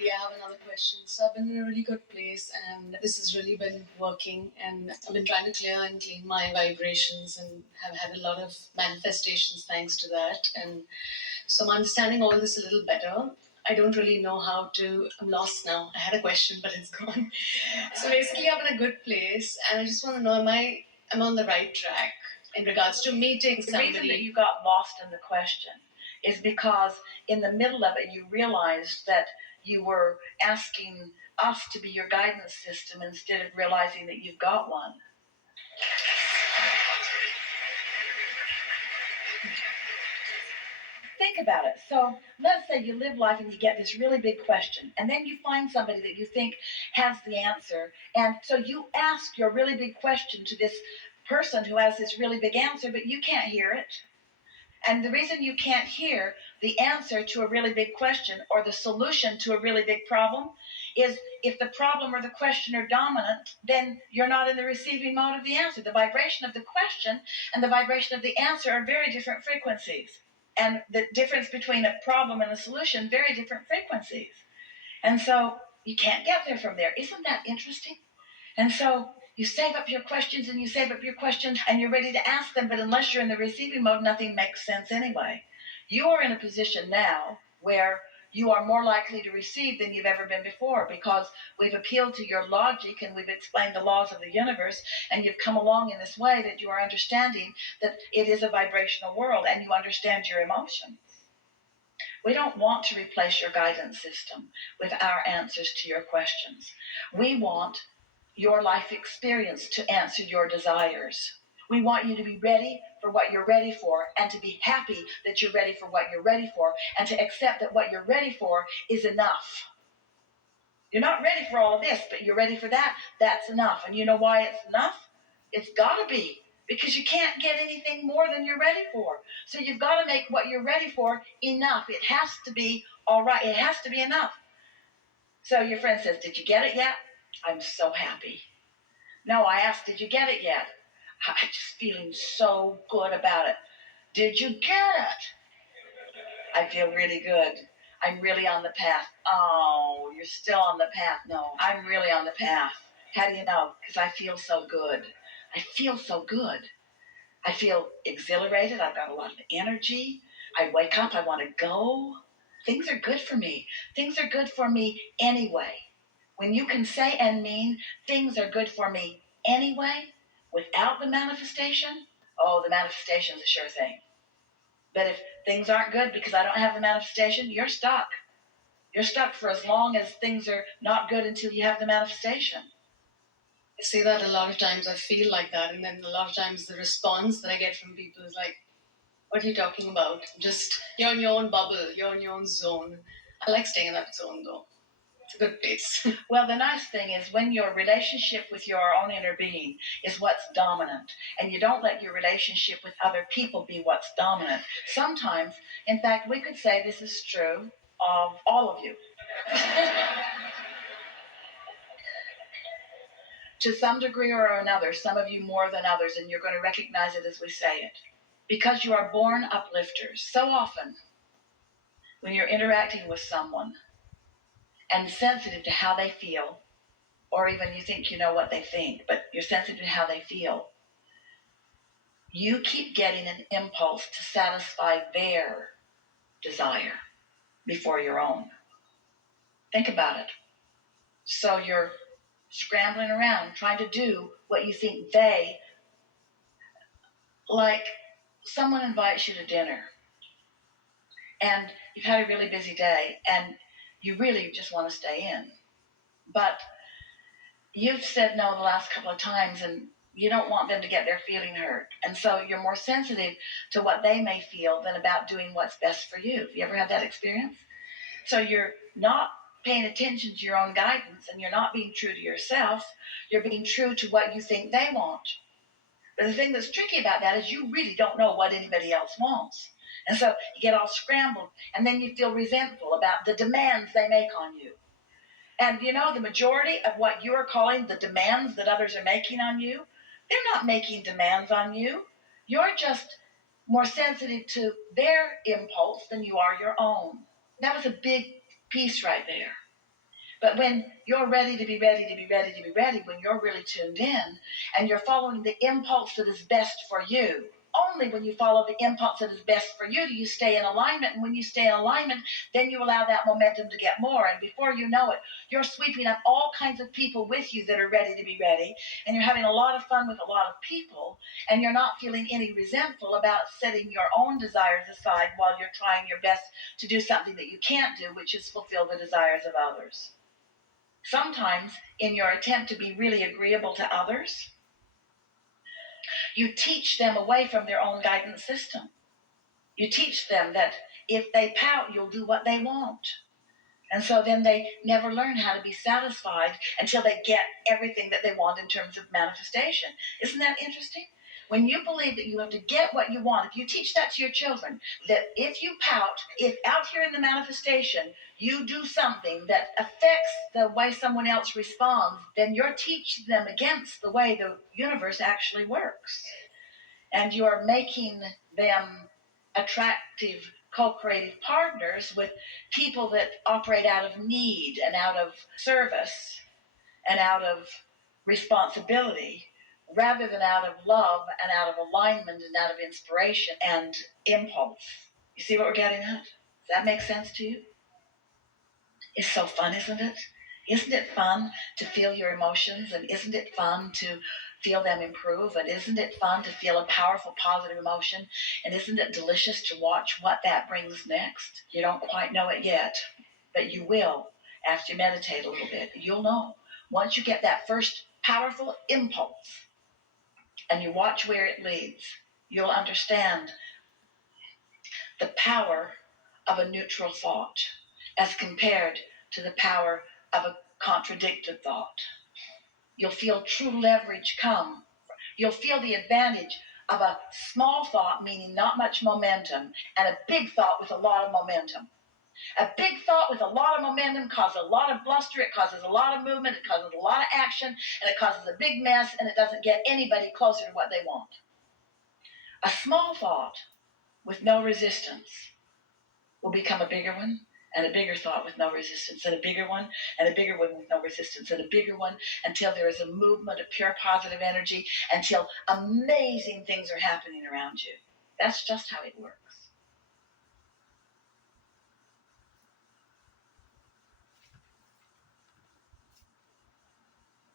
lady, I have another question. So I've been in a really good place and this has really been working, and I've been trying to clear and clean my vibrations and have had a lot of manifestations thanks to that. And so I'm understanding all this a little better. I don't really know how to, I'm lost now. I had a question, but it's gone. So basically I'm in a good place and I just want to know, am I on the right track in regards to meeting somebody? The reason that you got lost in the question is because in the middle of it you realized that you were asking us to be your guidance system instead of realizing that you've got one. Think about it. So let's say you live life and you get this really big question, and then you find somebody that you think has the answer, and so you ask your really big question to this person who has this really big answer, but you can't hear it. And the reason you can't hear the answer to a really big question or the solution to a really big problem is if the problem or the question are dominant, then you're not in the receiving mode of the answer. The vibration of the question and the vibration of the answer are very different frequencies. And the difference between a problem and a solution, very different frequencies. And so you can't get there from there. Isn't that interesting? And so you save up your questions and you save up your questions and you're ready to ask them, but unless you're in the receiving mode, nothing makes sense anyway. You are in a position now where you are more likely to receive than you've ever been before, because we've appealed to your logic and we've explained the laws of the universe, and you've come along in this way that you are understanding that it is a vibrational world and you understand your emotions. We don't want to replace your guidance system with our answers to your questions. We want your life experience to answer your desires. We want you to be ready for what you're ready for, and to be happy that you're ready for what you're ready for, and to accept that what you're ready for is enough. You're not ready for all of this, but you're ready for that. That's enough. And you know why it's enough? It's got to be, because you can't get anything more than you're ready for. So you've got to make what you're ready for enough. It has to be all right. It has to be enough. So your friend says, "Did you get it yet?" "I'm so happy." "No, I asked, did you get it yet?" "I'm just feeling so good about it." "Did you get it?" "I feel really good. I'm really on the path." "Oh, you're still on the path." "No, I'm really on the path." "How do you know?" "Because I feel so good. I feel so good. I feel exhilarated. I've got a lot of energy. I wake up, I want to go. Things are good for me. Things are good for me anyway. When you can say and mean things are good for me anyway, without the manifestation, oh, the manifestation is a sure thing. But if things aren't good because I don't have the manifestation, you're stuck. You're stuck for as long as things are not good until you have the manifestation. I say that a lot of times, I feel like that, and then a lot of times the response that I get from people is like, "What are you talking about? Just, you're in your own bubble, you're in your own zone." I like staying in that zone though. It's a good place. Well, the nice thing is when your relationship with your own inner being is what's dominant, and you don't let your relationship with other people be what's dominant. Sometimes, in fact, we could say this is true of all of you. To some degree or another, some of you more than others, and you're going to recognize it as we say it. Because you are born uplifters. So often, when you're interacting with someone and sensitive to how they feel, or even you think you know what they think, but you're sensitive to how they feel, you keep getting an impulse to satisfy their desire before your own. Think about it. So you're scrambling around trying to do what you think they, like someone invites you to dinner and you've had a really busy day and you really just want to stay in, but you've said no the last couple of times and you don't want them to get their feeling hurt. And so you're more sensitive to what they may feel than about doing what's best for you. Have you ever had that experience? So you're not paying attention to your own guidance and you're not being true to yourself. You're being true to what you think they want. But the thing that's tricky about that is you really don't know what anybody else wants. And so you get all scrambled and then you feel resentful about the demands they make on you. And you know, the majority of what you are calling the demands that others are making on you, they're not making demands on you. You're just more sensitive to their impulse than you are your own. That was a big piece right there. But when you're ready to be ready to be ready to be ready, when you're really tuned in and you're following the impulse that is best for you, only when you follow the impulse that is best for you do you stay in alignment. And when you stay in alignment, then you allow that momentum to get more. And before you know it, you're sweeping up all kinds of people with you that are ready to be ready. And you're having a lot of fun with a lot of people. And you're not feeling any resentful about setting your own desires aside while you're trying your best to do something that you can't do, which is fulfill the desires of others. Sometimes, in your attempt to be really agreeable to others, you teach them away from their own guidance system. You teach them that if they pout, you'll do what they want. And so then they never learn how to be satisfied until they get everything that they want in terms of manifestation. Isn't that interesting? When you believe that you have to get what you want, if you teach that to your children, that if you pout, if out here in the manifestation you do something that affects the way someone else responds, then you're teaching them against the way the universe actually works. And you're making them attractive co-creative partners with people that operate out of need and out of service and out of responsibility rather than out of love and out of alignment and out of inspiration and impulse. You see what we're getting at? Does that make sense to you? It's so fun, isn't it? Isn't it fun to feel your emotions? And isn't it fun to feel them improve? And isn't it fun to feel a powerful, positive emotion? And isn't it delicious to watch what that brings next? You don't quite know it yet, but you will after you meditate a little bit. You'll know. Once you get that first powerful impulse and you watch where it leads, you'll understand the power of a neutral thought as compared to the power of a contradicted thought. You'll feel true leverage come. You'll feel the advantage of a small thought, meaning not much momentum, and a big thought with a lot of momentum. A big thought with a lot of momentum causes a lot of bluster, it causes a lot of movement, it causes a lot of action, and it causes a big mess, and it doesn't get anybody closer to what they want. A small thought with no resistance will become a bigger one, and a bigger thought with no resistance, and a bigger one, and a bigger one with no resistance, and a bigger one, until there is a movement of pure positive energy, until amazing things are happening around you. That's just how it works.